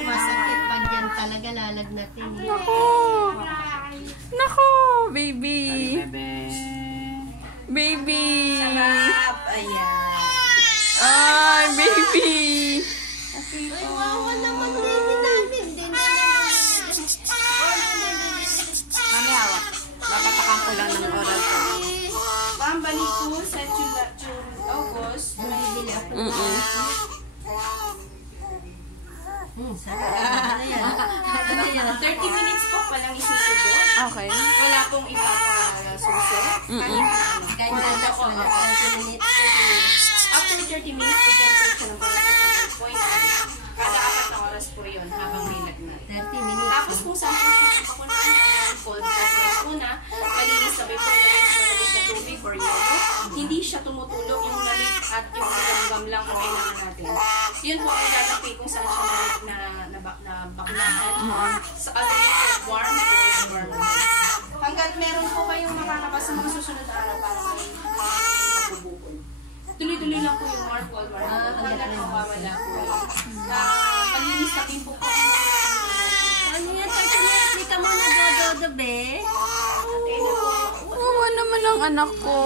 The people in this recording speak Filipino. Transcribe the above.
Masakit pag yan talaga lalagnatin. Nako! Nako! Baby! Baby! Sarap! Ayan. Ay, baby! Ay, wawa naman din namin. Mamaya, mapatakan ko lang ng oral ko. Pambalik ko sa August. Bibili ako. Sarap. 30 minutes po palang isusubo. Okay. Wala pong ipapasuso. Kahit natas mo na 30 minutes. After 30 minutes, bigyan po siya ng paracetamol point. Kada 4 na oras po yun habang may lagnat. 30 minutes. Tapos kung saan po siya ako ng cold compress una, malinis sabay po yung malamig na tubig or yelo. Hindi siya tumutulog yung lamig at yung gamgam lang ang kailangan natin. Yun po ang lalaki kung saan siya nabaklahan. Sa other warm or warm. Hanggat meron po kayong makakabas sa mga susunod na araw para may mabubukol. Tuloy-tuloy lang po yung warm cold warm. Hanggat mawawala po yun. Malinis na din po po. Ano yan? 30 minutes. Di ka muna dodo, be? Wawa naman ang anak ko.